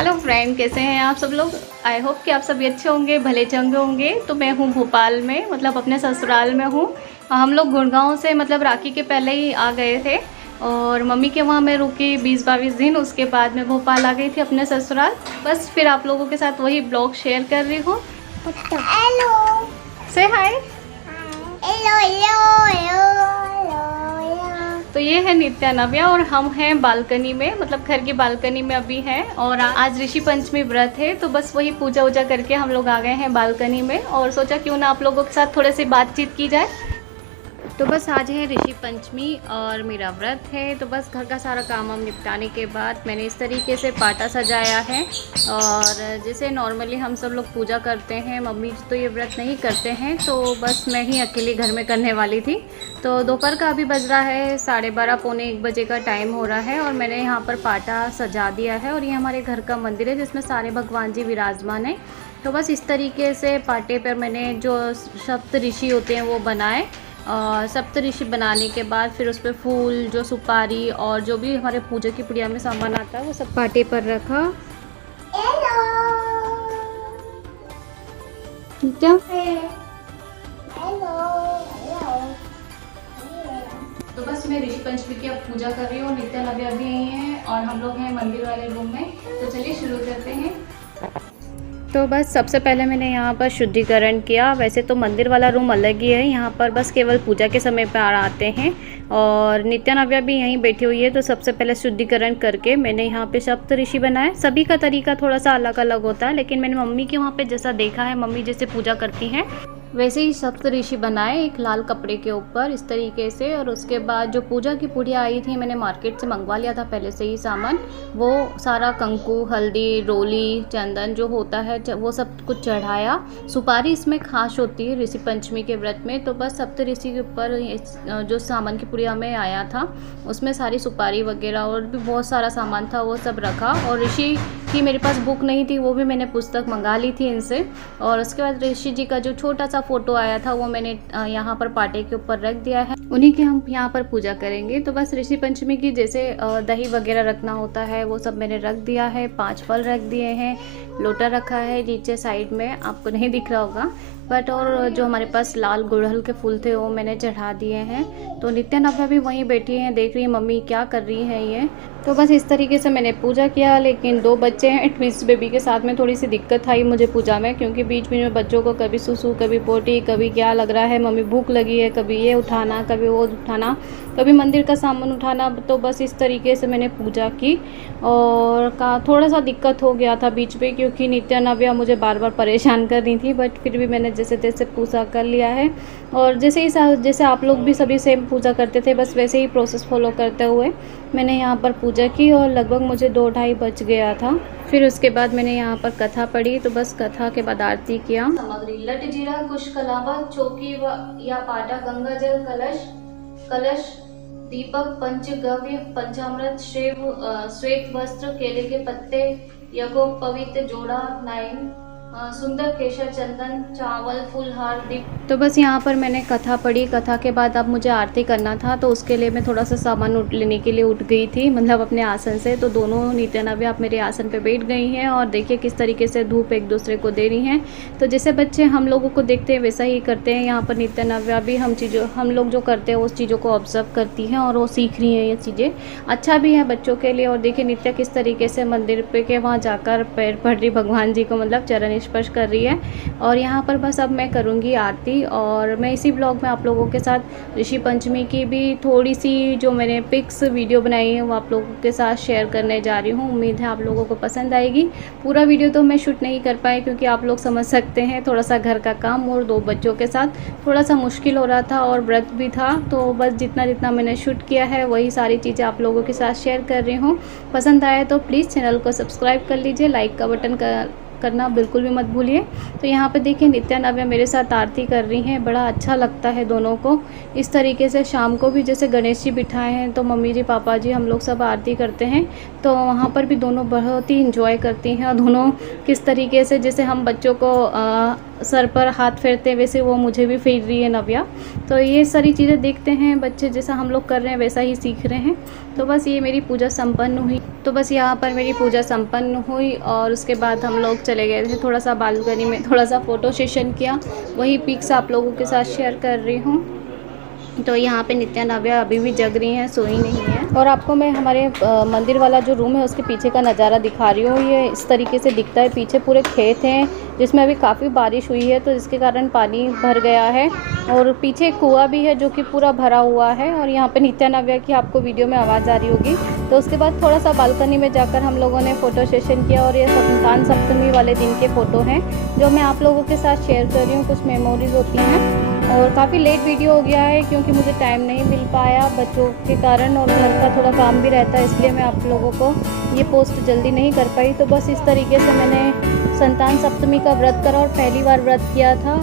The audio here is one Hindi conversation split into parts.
हेलो फ्रेंड, कैसे हैं आप सब लोग। आई होप कि आप सभी अच्छे होंगे, भले चंगे होंगे। तो मैं हूँ भोपाल में, मतलब अपने ससुराल में हूँ। हम लोग गुड़गांव से मतलब राखी के पहले ही आ गए थे और मम्मी के वहाँ मैं रुकी 20-22 दिन। उसके बाद मैं भोपाल आ गई थी अपने ससुराल। बस फिर आप लोगों के साथ वही ब्लॉग शेयर कर रही हूँ। हेलो से हाय। हेलो हेलो हेलो तो ये है नित्या नव्या और हम हैं बालकनी में, मतलब घर की बालकनी में अभी हैं। और आज ऋषि पंचमी व्रत है, तो बस वही पूजा वूजा करके हम लोग आ गए हैं बालकनी में और सोचा क्यों ना आप लोगों के साथ थोड़ी सी बातचीत की जाए। तो बस आज है ऋषि पंचमी और मेरा व्रत है। तो बस घर का सारा काम वाम निपटाने के बाद मैंने इस तरीके से पाटा सजाया है। और जैसे नॉर्मली हम सब लोग पूजा करते हैं, मम्मी तो ये व्रत नहीं करते हैं, तो बस मैं ही अकेली घर में करने वाली थी। तो दोपहर का अभी बज रहा है 12:30 पौने 1 बजे का टाइम हो रहा है और मैंने यहाँ पर पाटा सजा दिया है। और ये हमारे घर का मंदिर है जिसमें सारे भगवान जी विराजमान हैं। तो बस इस तरीके से पाटे पर मैंने जो सप्त ऋषि होते हैं वो बनाए। सप्तऋषि बनाने के बाद फिर उस पर फूल, जो सुपारी और जो भी हमारे पूजा की पुड़िया में सामान आता है वो सब पाटे पर रखा। क्या तो बस मैं ऋषि पंचमी की अब पूजा कर रही हूँ। नित्या नव्या भी यही है और हम लोग हैं मंदिर वाले रूम में। तो चलिए शुरू करते हैं। तो बस सबसे पहले मैंने यहाँ पर शुद्धिकरण किया। वैसे तो मंदिर वाला रूम अलग ही है, यहाँ पर बस केवल पूजा के समय पर आते हैं। और नित्या नव्या भी यहीं बैठी हुई है। तो सबसे पहले शुद्धिकरण करके मैंने यहाँ पे सप्त ऋषि बनाए। सभी का तरीका थोड़ा सा अलग अलग होता है, लेकिन मैंने मम्मी के वहाँ पे जैसा देखा है, मम्मी जैसे पूजा करती हैं वैसे ही सप्त ऋषि बनाए एक लाल कपड़े के ऊपर इस तरीके से। और उसके बाद जो पूजा की पुड़िया आई थी, मैंने मार्केट से मंगवा लिया था पहले से ही सामान। वो सारा कंकु, हल्दी, रोली, चंदन जो होता है वो सब कुछ चढ़ाया। सुपारी इसमें खास होती है ऋषि पंचमी के व्रत में। तो बस सप्त ऋषि के ऊपर जो सामान की पुड़िया में आया था उसमें सारी सुपारी वगैरह और भी बहुत सारा सामान था वो सब रखा। और ऋषि की मेरे पास बुक नहीं थी, वो भी मैंने पुस्तक मंगा ली थी इनसे। और उसके बाद ऋषि जी का जो छोटा सा फोटो आया था वो मैंने यहाँ पर पाटे के ऊपर रख दिया है। उन्हीं की हम यहाँ पर पूजा करेंगे। तो बस ऋषि पंचमी की जैसे दही वगैरह रखना होता है वो सब मैंने रख दिया है। 5 फल रख दिए हैं, लोटा रखा है नीचे साइड में, आपको नहीं दिख रहा होगा बट। और जो हमारे पास लाल गुड़हल के फूल थे वो मैंने चढ़ा दिए हैं। तो नित्या नव्या भी वहीं बैठी हैं, देख रही है मम्मी क्या कर रही है ये। तो बस इस तरीके से मैंने पूजा किया। लेकिन 2 बच्चे हैं, ट्विंस बेबी के साथ में थोड़ी सी दिक्कत आई मुझे पूजा में, क्योंकि बीच बीच में बच्चों को कभी सुसु, कभी पोटी, कभी क्या लग रहा है, मम्मी भूख लगी है, कभी ये उठाना, कभी वो उठाना, कभी मंदिर का सामान उठाना। तो बस इस तरीके से मैंने पूजा की। और थोड़ा सा दिक्कत हो गया था बीच में, क्योंकि नित्या नव्या मुझे बार बार परेशान कर रही थी, बट फिर भी मैंने जैसे तैसे पूजा कर लिया है। और जैसे आप लोग भी सभी सेम पूजा करते थे, बस वैसे ही प्रोसेस फॉलो करते हुए मैंने यहाँ पर पूजा की। और लगभग मुझे 2-2:30 बज गया था। फिर उसके बाद मैंने यहाँ पर कथा पढ़ी। तो बस कथा के बाद आरती किया। सामग्री: लट, जीरा, कुश, कलावा, चौकी या पाटा, गंगा जल, कलश, दीपक, पंचगव्य, पंचामृत, श्वेत वस्त्र, केले के पत्ते, यज्ञोपवीत जोड़ा, नाइन, सुंदर केशर, चंदन, चावल, फूलहार, दीप। तो बस यहाँ पर मैंने कथा पढ़ी। कथा के बाद अब मुझे आरती करना था, तो उसके लिए मैं थोड़ा सा सामान लेने के लिए उठ गई थी, मतलब अपने आसन से। तो दोनों नित्या नव्या आप मेरे आसन पे बैठ गई हैं और देखिए किस तरीके से धूप एक दूसरे को दे रही हैं। तो जैसे बच्चे हम लोगों को देखते हैं वैसा ही करते हैं। यहाँ पर नित्या नव्या भी हम लोग जो करते हैं उस चीज़ों को ऑब्जर्व करती हैं और वो सीख रही हैं ये चीज़ें। अच्छा भी है बच्चों के लिए। और देखिए नित्या किस तरीके से मंदिर पे के वहाँ जाकर पैर पड़ रही भगवान जी को, मतलब चरण स्पर्श कर रही है। और यहाँ पर बस अब मैं करूँगी आरती। और मैं इसी ब्लॉग में आप लोगों के साथ ऋषि पंचमी की भी थोड़ी सी जो मैंने पिक्स वीडियो बनाई है वो आप लोगों के साथ शेयर करने जा रही हूँ। उम्मीद है आप लोगों को पसंद आएगी। पूरा वीडियो तो मैं शूट नहीं कर पाई, क्योंकि आप लोग समझ सकते हैं थोड़ा सा घर का काम और 2 बच्चों के साथ थोड़ा सा मुश्किल हो रहा था और व्रत भी था। तो बस जितना जितना मैंने शूट किया है वही सारी चीज़ें आप लोगों के साथ शेयर कर रही हूँ। पसंद आए तो प्लीज़ चैनल को सब्सक्राइब कर लीजिए, लाइक का बटन करना बिल्कुल भी मत भूलिए। तो यहाँ पे देखिए नित्या नव्या मेरे साथ आरती कर रही हैं। बड़ा अच्छा लगता है दोनों को इस तरीके से। शाम को भी जैसे गणेश जी बिठाए हैं तो मम्मी जी, पापा जी, हम लोग सब आरती करते हैं। तो वहाँ पर भी दोनों बहुत ही इंजॉय करती हैं। और दोनों किस तरीके से, जैसे हम बच्चों को सर पर हाथ फेरते हैं वैसे वो मुझे भी फेर रही है नव्या। तो ये सारी चीज़ें देखते हैं बच्चे, जैसा हम लोग कर रहे हैं वैसा ही सीख रहे हैं। तो बस ये मेरी पूजा संपन्न हुई। तो बस यहाँ पर मेरी पूजा संपन्न हुई और उसके बाद हम लोग चले गए थे थोड़ा सा बालकनी में, थोड़ा सा फ़ोटो सेशन किया। वही पिक्स आप लोगों के साथ शेयर कर रही हूँ। तो यहाँ पे नित्या नव्या अभी भी जग रही हैं, सोई नहीं है। और आपको मैं हमारे मंदिर वाला जो रूम है उसके पीछे का नज़ारा दिखा रही हूँ। ये इस तरीके से दिखता है, पीछे पूरे खेत हैं जिसमें अभी काफ़ी बारिश हुई है तो जिसके कारण पानी भर गया है। और पीछे एक कुआं भी है जो कि पूरा भरा हुआ है। और यहाँ पे नित्या नव्या की आपको वीडियो में आवाज़ आ रही होगी। तो उसके बाद थोड़ा सा बालकनी में जाकर हम लोगों ने फ़ोटो सेशन किया। और ये संतान सप्तमी वाले दिन के फ़ोटो हैं जो मैं आप लोगों के साथ शेयर कर रही हूँ, कुछ मेमोरीज होती हैं। और काफ़ी लेट वीडियो हो गया है क्योंकि मुझे टाइम नहीं मिल पाया बच्चों के कारण, और घर का थोड़ा काम भी रहता है, इसलिए मैं आप लोगों को ये पोस्ट जल्दी नहीं कर पाई। तो बस इस तरीके से मैंने संतान सप्तमी का व्रत करा और पहली बार व्रत किया था।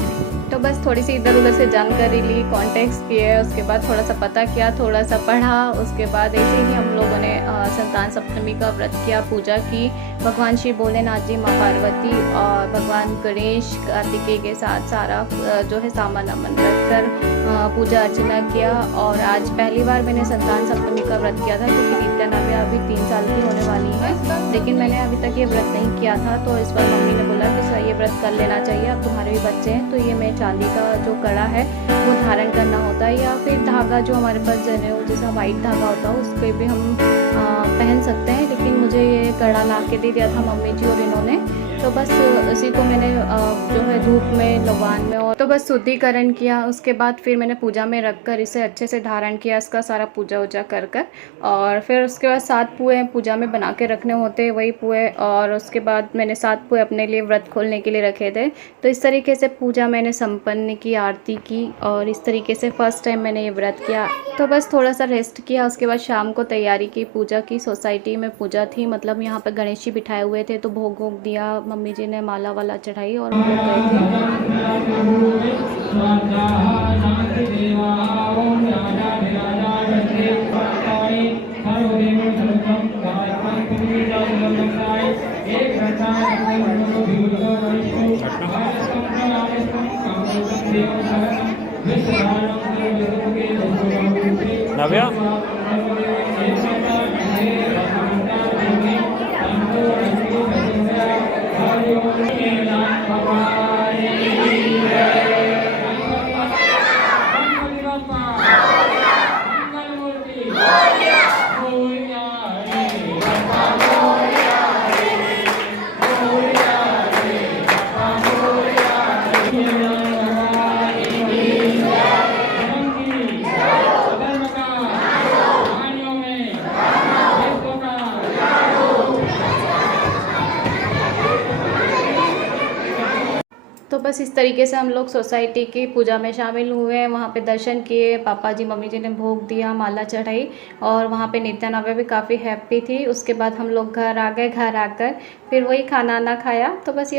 तो बस थोड़ी सी इधर उधर से जानकारी ली, कॉन्टेक्स्ट किए, उसके बाद थोड़ा सा पता किया, थोड़ा सा पढ़ा। उसके बाद ऐसे ही हम लोगों ने संतान सप्तमी का व्रत किया, पूजा की। भगवान श्री भोलेनाथ जी, माँ पार्वती और भगवान गणेश कार्तिकेय के साथ सारा जो है सामान अमन रख कर पूजा अर्चना किया। और आज पहली बार मैंने संतान सप्तमी का व्रत किया था क्योंकि नित्या नव्या अभी 3 साल की होने वाली है, लेकिन मैंने अभी तक ये व्रत नहीं किया था। तो इस बार मम्मी ने बोला कि सर ये व्रत कर लेना चाहिए, अब तुम्हारे भी बच्चे हैं। तो ये मैं चांदी का जो कड़ा है वो धारण करना होता है, या फिर धागा जो हमारे पास जनेऊ जैसा वाइट धागा होता है उस पर भी हम पहन सकते हैं। लेकिन मुझे ये कड़ा ला के दे दिया था मम्मी जी और इन्होंने, तो बस इसी को मैंने जो है धूप में, लवान में, और तो बस शुद्धिकरण किया। उसके बाद फिर मैंने पूजा में रख कर इसे अच्छे से धारण किया, इसका सारा पूजा वूजा कर कर। और फिर उसके बाद 7 पुए पूजा में बना के रखने होते हैं, वही पुए। और उसके बाद मैंने 7 पुए अपने लिए व्रत खोलने के लिए रखे थे। तो इस तरीके से पूजा मैंने संपन्न की, आरती की, और इस तरीके से फर्स्ट टाइम मैंने ये व्रत किया। तो बस थोड़ा सा रेस्ट किया, उसके बाद शाम को तैयारी की पूजा की। सोसाइटी में पूजा थी, मतलब यहाँ पर गणेश जी बिठाए हुए थे, तो भोग वोग दिया, मम्मी जी ने माला वाला चढ़ाई और हम लोग गए थे। नव्या तो बस इस तरीके से हम लोग सोसाइटी की पूजा में शामिल हुए। वहाँ पे दर्शन किए, पापा जी मम्मी जी ने भोग दिया, माला चढ़ाई, और वहाँ पे नित्या नव्या भी काफ़ी हैप्पी थी। उसके बाद हम लोग घर आ गए, घर आकर फिर वही खाना ना खाया। तो बस ये